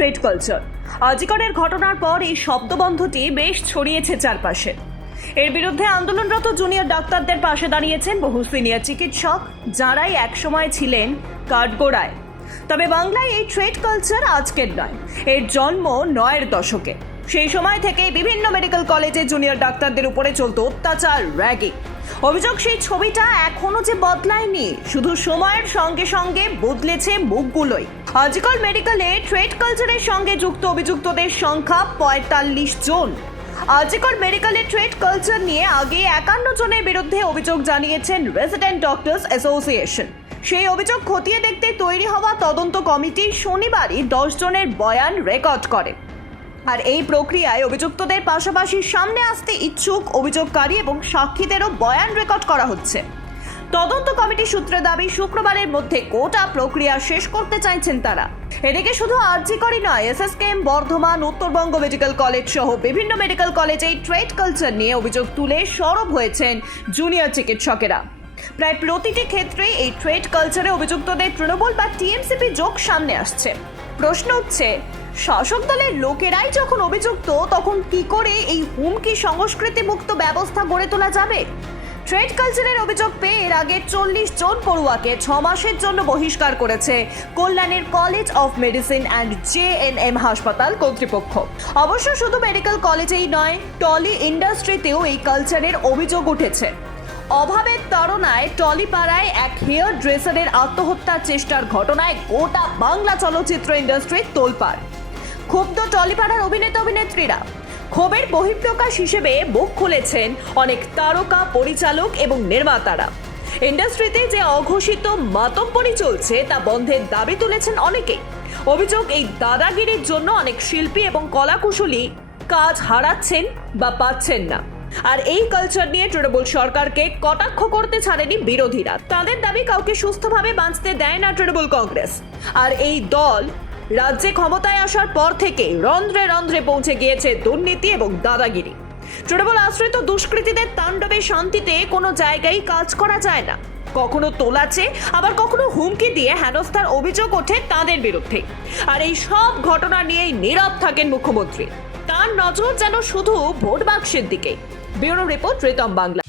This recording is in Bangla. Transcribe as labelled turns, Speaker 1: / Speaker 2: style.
Speaker 1: Trade culture. আজিকরের ঘটনার পর এই শব্দবন্ধটি বেশ ছড়িয়েছে চারপাশে। এর বিরুদ্ধে আন্দোলনরত জুনিয়র ডাক্তারদের পাশে দাঁড়িয়েছেন বহু সিনিয়র চিকিৎসক, যারাই একসময় ছিলেন কাঠগোড়ায়। তবে বাংলায় এই ট্রেড কালচার আজকের নয়, এর জন্ম নয়ের দশকে। সেই সময় থেকে বিভিন্ন মেডিকেল কলেজে জুনিয়র ডাক্তারদের উপরে চলতো অত্যাচার, র্যাগিং। অভিযোগ, সেই ছবিটা এখনও যে বদলায়নি, শুধু সময়ের সঙ্গে সঙ্গে বদলেছে মুখগুলোই। আজিকাল মেডিকেলে ট্রেড কালচারের সঙ্গে যুক্ত অভিযুক্তদের সংখ্যা পঁয়তাল্লিশ জন। আজিকল মেডিকেলে ট্রেড কালচার নিয়ে আগে একান্ন জনের বিরুদ্ধে অভিযোগ জানিয়েছেন রেসিডেন্ট ডক্টরস অ্যাসোসিয়েশন সেই অভিযোগ খতিয়ে দেখতে তৈরি হওয়া তদন্ত কমিটি শনিবারই দশ জনের বয়ান রেকর্ড করে। আর এই প্রক্রিয়ায় অভিযুক্তদের পাশাপাশি সামনে আসতে ইচ্ছুক অভিযোগকারী এবং সাক্ষীদেরও বয়ান রেকর্ড করা হচ্ছে। তদন্ত কমিটি সূত্রে দাবি, শুক্রবারের মধ্যে গোটা প্রক্রিয়া শেষ করতে চাইছেন তারা। এদিকে শুধু আরজিকরই নয়, SSKM, Bardhaman, Uttarbanga medical college সহ বিভিন্ন মেডিকেল কলেজে ট্রেড কালচার নিয়ে অভিযোগ তুলে সরব হয়েছেন জুনিয়র চিকিৎসকেরা। প্রায় প্রতিটি ক্ষেত্রে এই ট্রেড কালচারে অভিযুক্তদের তৃণমূল বা টিএমসিপি যোগ সামনে আসছে। প্রশ্ন হচ্ছে শাসক দলের লোকেরাই যখন অভিযুক্ত, তখন কি করে এই হুমকি সংস্কৃতি মুক্ত ব্যবস্থা গড়ে তোলা যাবে? ট্রেড কালচারের অভিযোগ পেয়ে এর আগে চল্লিশ জন পড়ুয়াকে ছ মাসের জন্য বহিষ্কার করেছে কল্যাণের college of medicine and J N M হাসপাতাল কর্তৃপক্ষ। অবশ্য শুধু মেডিকেল কলেজেই নয়, টলি ইন্ডাস্ট্রিতেও এই কালচারের অভিযোগ উঠেছে। অভাবের তাড়নায় টলিপাড়ায় এক হেয়ার ড্রেসারের আত্মহত্যার চেষ্টার ঘটনায় গোটা বাংলা চলচ্চিত্র ইন্ডাস্ট্রির তোলপাড়। ক্ষুব্ধ টলিপাড়ার অভিনেতা অভিনেত্রীরা। ক্ষোভের বহিঃপ্রকাশ হিসেবে মুখ খুলেছেন অনেক তারকা, পরিচালক এবং নির্মাতারা। ইন্ডাস্ট্রিতে যে অঘোষিত মাতব্বরি চলছে তা বন্ধের দাবি তুলেছেন অনেকেই। অভিযোগ, এই দাদাগিরির জন্য অনেক শিল্পী এবং কলাকুশলী কাজ হারাচ্ছেন বা পাচ্ছেন না। আর এই কালচার নিয়ে তৃণমূল সরকারকে কটাক্ষ করতে ছাড়েনি বিরোধীরা। তাদের দাবি কাউকে সুস্থভাবে বাঁচতে দেয় না তৃণমূল কংগ্রেস। আর এই দল রাজ্যে ক্ষমতায় আসার পর থেকে রন্ধ্রে রন্ধ্রে পৌঁছে গিয়েছে দুর্নীতি এবং দাদাগিরি। তৃণমূল আশ্রিত দুষ্কৃতীদের তাণ্ডবে শান্তিতে কোনো জায়গায় কাজ করা যায় না। কখনো তোলাছে আবার কখনো হুমকি দিয়ে হেনস্থার অভিযোগ ওঠে তাদের বিরুদ্ধে। আর এই সব ঘটনা নিয়েই নীরব থাকেন মুখ্যমন্ত্রী। তার নজর যেন শুধু ভোট বাক্সের দিকে। Bureau report Ritam Bangla.